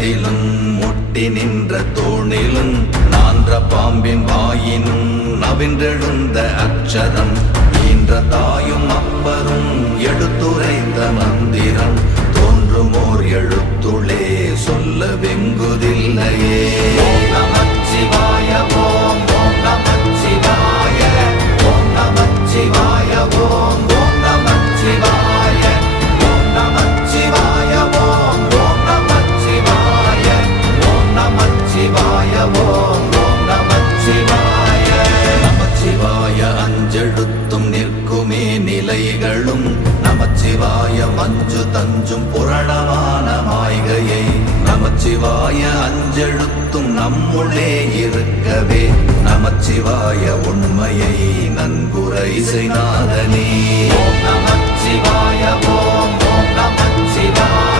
தட்டிலும் முட்டி நின்ற தூணிலும் நான்ற பாம்பின் வாயினும் நவின்றெழுந்த அக்ஷரம் ஈன்ற தாயும் அப்பரும் எடுத்துரைத்த மந்திரம் தோன்றுமோர் எழுத்துளே சொல்ல வெங்குதில்லையே. ஓம் நமச்சிவாய ஓம் ஓம் நமச்சிவாய ஓம் நமச்சிவாய ஓம் ஓம் நமச்சிவாய ஓம் நமச்சிவாய ஓம் ஓம் நமச்சிவாய ஓம் நமச்சிவாய ஓம் ஓம் நமச்சிவாய. நமச்சிவாய அஞ்செழுத்தும் நிற்குமே நிலைகளும் நமச்சிவாய மஞ்சு தஞ்சும் புரணமான மாய்கையை நமச்சிவாய அஞ்செழுத்தும் நம்முள்ளே இருக்கவே நமச்சிவாய உண்மையை நன்குரை செய்நாதனே. ஓம் நமச்சிவாய ஓம் ஓம் நமச்சிவாய.